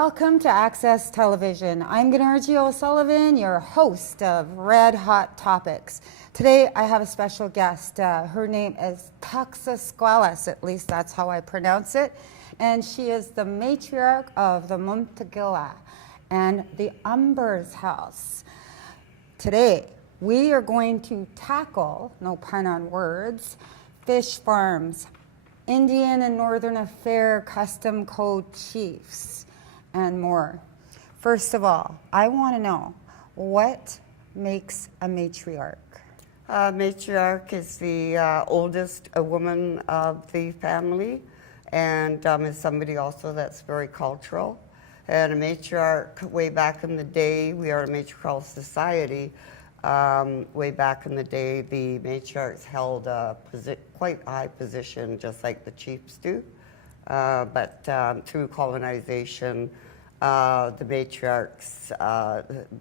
Welcome to Access Television. I'm Gunargie O'Sullivan, your host of Red Hot Topics. Today I have a special guest. Her name is Tsastilqualus, at least that's how I pronounce it. And she is the matriarch of the Maamtagila and the Umbers house. Today we are going to tackle, no pun on words, fish farms, Indian and Northern Affair Custom Code chiefs, and more. First of all, I want to know, what makes a matriarch? Matriarch is the oldest woman of the family, and is somebody also that's very cultural. And a matriarch, way back in the day, we are a matriarchal society. Way back in the day, the matriarchs held a quite high position, just like the chiefs do. But through colonization, the matriarchs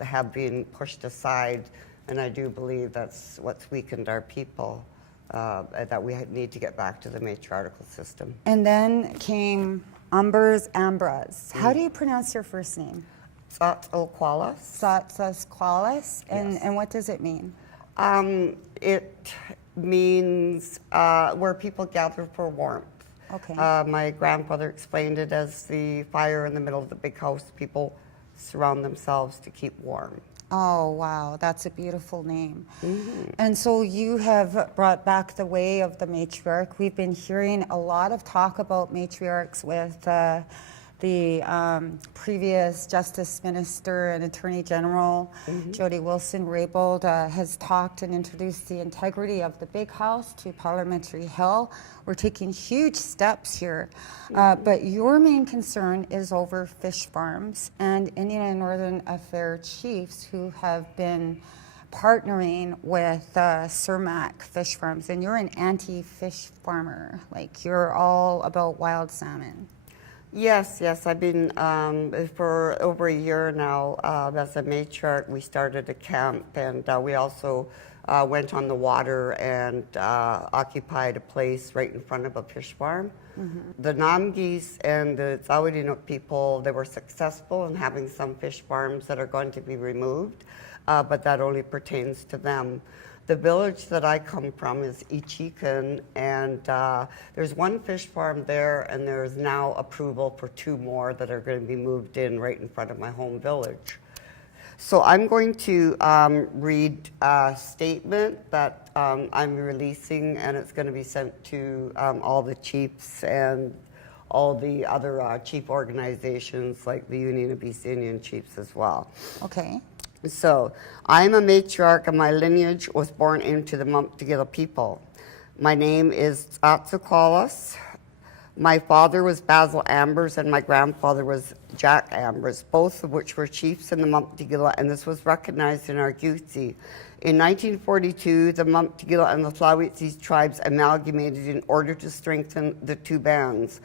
have been pushed aside, and I do believe that's what's weakened our people, that we need to get back to the matriarchal system. And then came Ambers Umbas. How do you pronounce your first name? Tsastilqualus. Tsastilqualus, Yes. and what does it mean? It means where people gather for warmth. Okay. My grandfather explained it as the fire in the middle of the big house. People surround themselves to keep warm. Oh, wow, that's a beautiful name. Mm-hmm. And so you have brought back the way of the matriarch. We've been hearing a lot of talk about matriarchs with the previous Justice Minister and Attorney General, Jody Wilson-Raybould, has talked and introduced the integrity of the big house to Parliamentary Hill. We're taking huge steps here, but your main concern is over fish farms and Indian and Northern Affair chiefs who have been partnering with Cermak fish farms, and you're an anti-fish farmer, like you're all about wild salmon. Yes, I've been for over a year now as a matriarch. We started a camp, and we also went on the water and occupied a place right in front of a fish farm. The Namgis and the Tlowitsis people, they were successful in having some fish farms that are going to be removed, but that only pertains to them. The village that I come from is Ichikan, and there's one fish farm there, and there's now approval for 2 more that are going to be moved in right in front of my home village. So I'm going to read a statement that I'm releasing, and it's going to be sent to all the chiefs and all the other chief organizations like the Union of East Indian Chiefs as well. Okay. So, I'm a matriarch and my lineage was born into the Maamtagila people. My name is Tsastilqualus. My father was Basil Ambers and my grandfather was Jack Ambers, both of which were chiefs in the Maamtagila, and this was recognized in our Gutsi. In 1942, the Maamtagila and the tlowitsis tribes amalgamated in order to strengthen the 2 bands.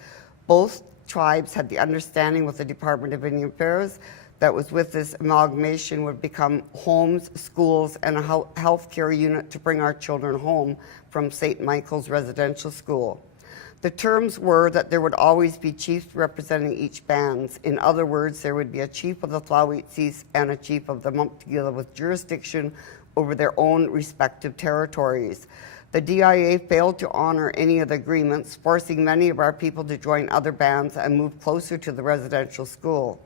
Both tribes had the understanding with the Department of Indian Affairs that was with this amalgamation would become homes, schools, and a healthcare unit to bring our children home from St. Michael's Residential School. The terms were that there would always be chiefs representing each band. In other words, there would be a chief of the tlowitsis and a chief of the Maamtagila with jurisdiction over their own respective territories. The DIA failed to honor any of the agreements, forcing many of our people to join other bands and move closer to the residential school.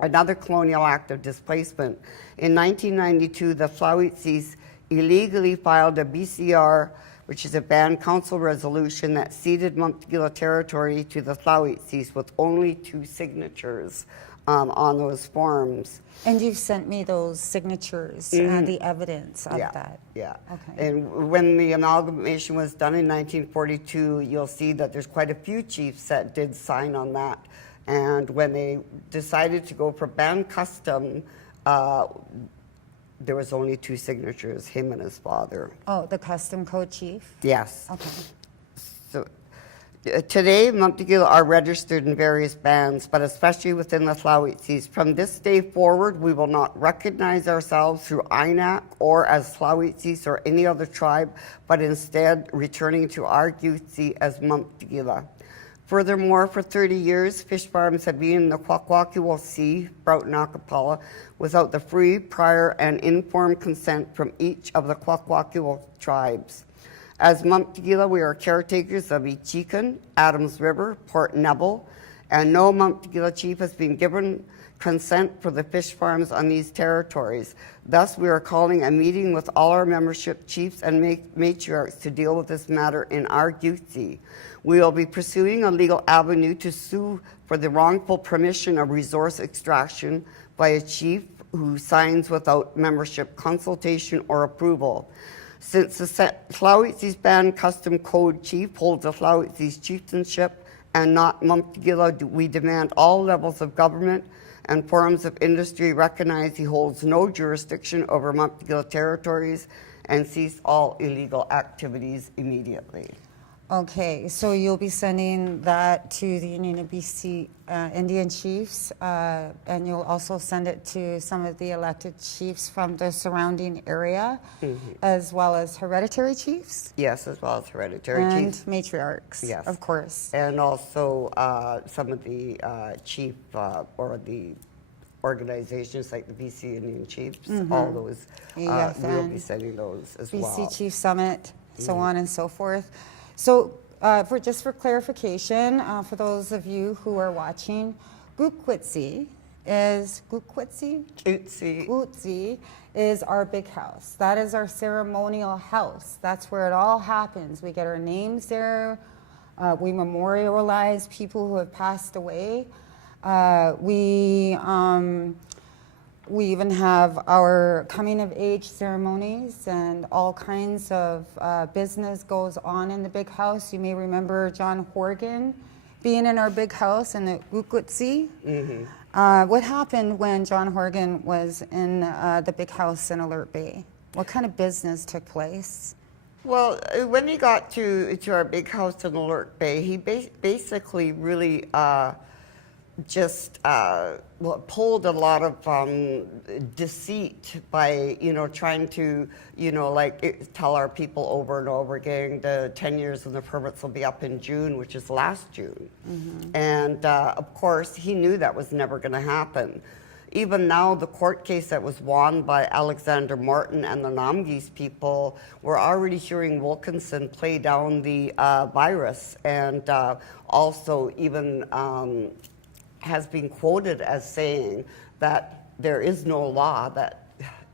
Another colonial act of displacement. In 1992, the tlowitsis illegally filed a BCR, which is a band council resolution that ceded Maamtagila territory to the tlowitsis with only 2 signatures on those forms. And you've sent me those signatures and the evidence of that. Yeah. Okay. And when the amalgamation was done in 1942, you'll see that there's quite a few chiefs that did sign on that. And when they decided to go for band custom, there was only 2 signatures, him and his father. Oh, the custom code chief? Yes. Okay. So today, Maamtagila are registered in various bands, but especially within the tlowitsis. From this day forward, we will not recognize ourselves through INAC or as tlowitsis or any other tribe, but instead returning to our Gutsi as Maamtagila. Furthermore, for 30 years, fish farms have been in the Tsastilqualus Sea, Broughton, Acapella, without the free, prior, and informed consent from each of the Tsastilqualus tribes. As Maamtagila, we are caretakers of Ichikan, Adams River, Port Neville, and no Maamtagila chief has been given consent for the fish farms on these territories. Thus, we are calling a meeting with all our membership chiefs and matriarchs to deal with this matter in our Gutsi. We will be pursuing a legal avenue to sue for the wrongful permission of resource extraction by a chief who signs without membership consultation or approval. Since the tlowitsis Band Custom Code chief holds the tlowitsis chieftainship and not Maamtagila, we demand all levels of government and forms of industry recognize he holds no jurisdiction over Maamtagila territories and cease all illegal activities immediately. Okay, so you'll be sending that to the Union of BC Indian Chiefs, and you'll also send it to some of the elected chiefs from the surrounding area, as well as hereditary chiefs? Yes, as well as hereditary and chiefs. Matriarchs, Yes. of course. And also some of the chief or the organizations like the BC Indian Chiefs, all those, we'll be sending those as well. BC Chief Summit, so on and so forth. So just for clarification, for those of you who are watching, Gutsi is our big house. That is our ceremonial house. That's where it all happens. We get our names there. We memorialize people who have passed away. We even have our coming of age ceremonies, and all kinds of business goes on in the big house. You may remember John Horgan being in our big house in the Gutsi. What happened when John Horgan was in the big house in Alert Bay? What kind of business took place? Well, when he got to our big house in Alert Bay, he basically really just pulled a lot of deceit by, trying to, tell our people over and over again the 10 years and the permits will be up in June, which is last June. And of course, he knew that was never going to happen. Even now, the court case that was won by Alexander Martin and the Namgis people, we're already hearing Wilkinson play down the virus, and also even has been quoted as saying that there is no law that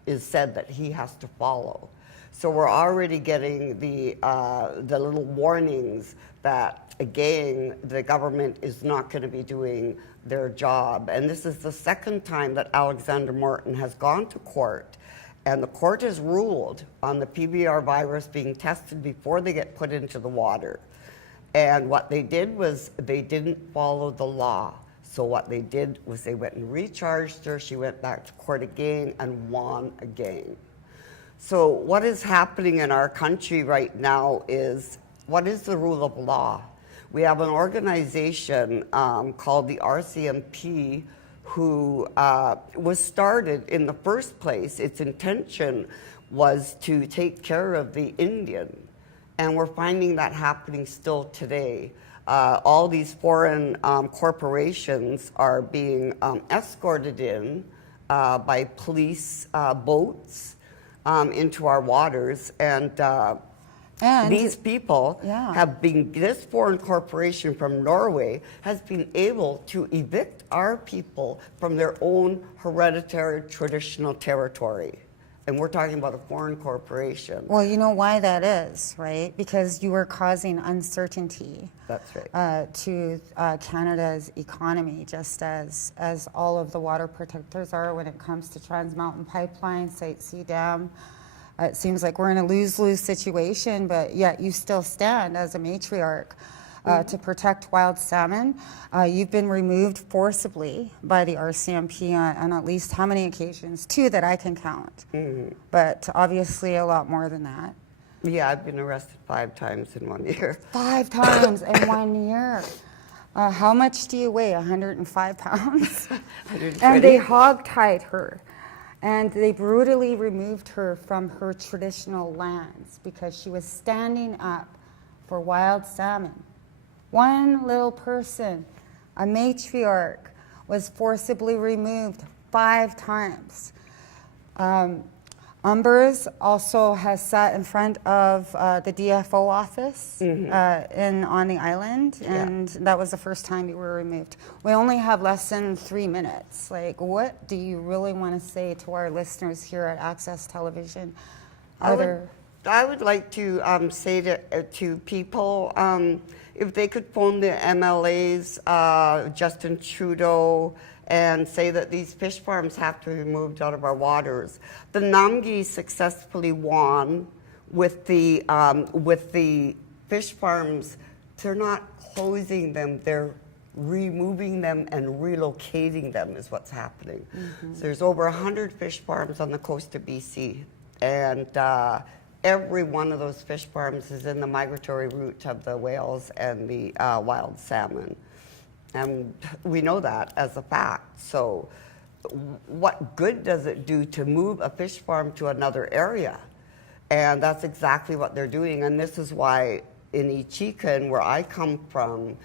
is said that he has to follow. So we're already getting the little warnings that, again, the government is not going to be doing their job. And this is the second time that Alexander Martin has gone to court, and the court has ruled on the PBR virus being tested before they get put into the water. And what they did was they didn't follow the law. So what they did was they went and recharged her. She went back to court again and won again. So what is happening in our country right now is, what is the rule of law? We have an organization called the RCMP who was started in the first place. Its intention was to take care of the Indian, and we're finding that happening still today. All these foreign corporations are being escorted in by police boats into our waters, and these people have been, this foreign corporation from Norway has been able to evict our people from their own hereditary traditional territory. And we're talking about a foreign corporation. Well, you know why that is, right? Because you are causing uncertainty. That's right. To Canada's economy, just as all of the water protectors are when it comes to Trans Mountain Pipeline, Site C Dam. It seems like we're in a lose-lose situation, but yet you still stand as a matriarch to protect wild salmon. You've been removed forcibly by the RCMP on at least how many occasions? 2 that I can count, but obviously a lot more than that. Yeah, I've been arrested 5 times in 1 year. 5 times in 1 year. How much do you weigh? 105 pounds? 120. And they hog-tied her. And they brutally removed her from her traditional lands because she was standing up for wild salmon. One little person, a matriarch, was forcibly removed 5 times. Umbers also has sat in front of the DFO office on the island, and that was the first time you were removed. We only have less than 3 minutes. Like, what do you really want to say to our listeners here at Access Television? I would like to say to people, if they could phone the MLAs, Justin Trudeau, and say that these fish farms have to be removed out of our waters. The Namgi successfully won with the fish farms. They're not closing them, they're removing them and relocating them is what's happening. So there's over 100 fish farms on the coast of BC, and every one of those fish farms is in the migratory route of the whales and the wild salmon. And we know that as a fact. So what good does it do to move a fish farm to another area? And that's exactly what they're doing. And this is why in Ichikan, where I come from,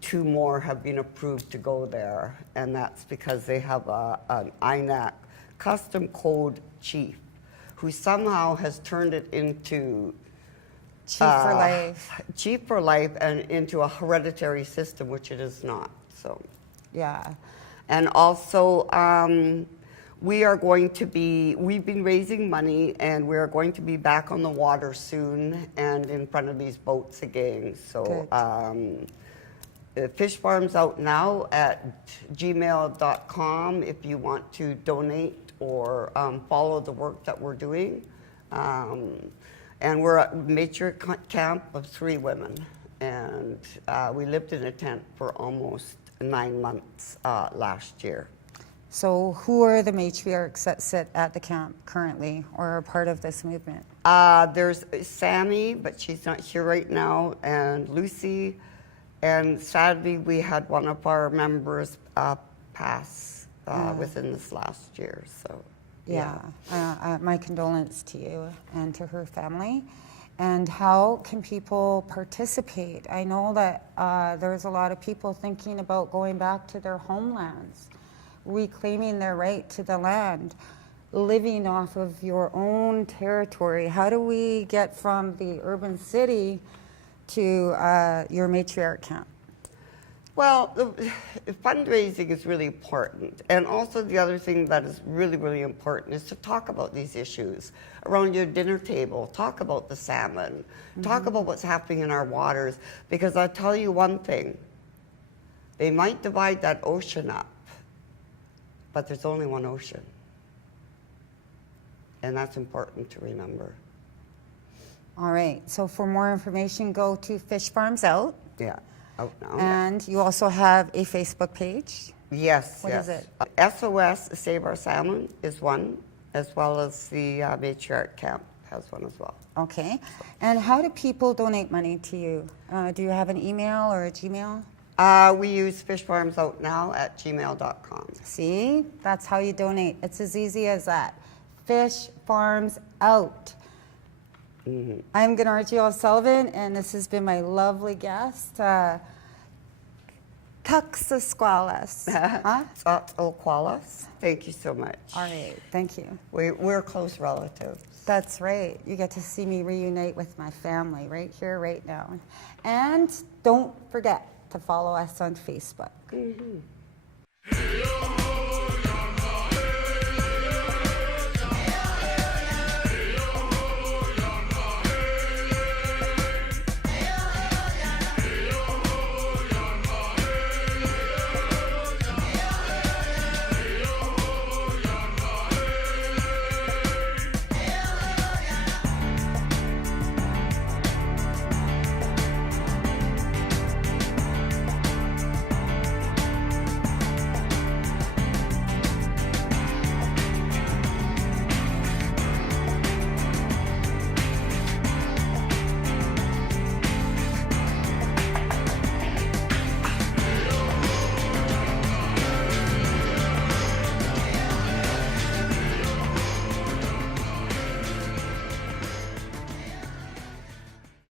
2 more have been approved to go there. And that's because they have an INAC custom code chief who somehow has turned it into Chief for life. Chief for life and into a hereditary system, which it is not. So, yeah. And also, we've been raising money, and we're going to be back on the water soon and in front of these boats again. So, Fish Farms Out Now at gmail.com if you want to donate or follow the work that we're doing. And we're a matriarch camp of 3 women, and we lived in a tent for almost 9 months last year. So who are the matriarchs that sit at the camp currently or are part of this movement? There's Sammy, but she's not here right now, and Lucy, and sadly we had one of our members pass within this last year. So. Yeah, my condolence to you and to her family. And how can people participate? I know that there's a lot of people thinking about going back to their homelands, reclaiming their right to the land, living off of your own territory. How do we get from the urban city to your matriarch camp? Well, fundraising is really important. And also the other thing that is really, really important is to talk about these issues around your dinner table. Talk about the salmon. Talk about what's happening in our waters. Because I'll tell you one thing. They might divide that ocean up, but there's only one ocean. And that's important to remember. All right. So for more information, go to Fish Farms Out. Yeah. Out now. And you also have a Facebook page. Yes. What is it? SOS Save Our Salmon is one, as well as the Matriarch Camp has one as well. Okay. And how do people donate money to you? Do you have an email or a Gmail? We use Fish Farms Out Now at gmail.com. See, that's how you donate. It's as easy as that. Fish Farms Out. I'm Gunargie O'Sullivan, and this has been my lovely guest, Tsastilqualus. Tsastilqualus. Thank you so much. All right, thank you. We're close relatives. That's right. You get to see me reunite with my family right here, right now. And don't forget to follow us on Facebook.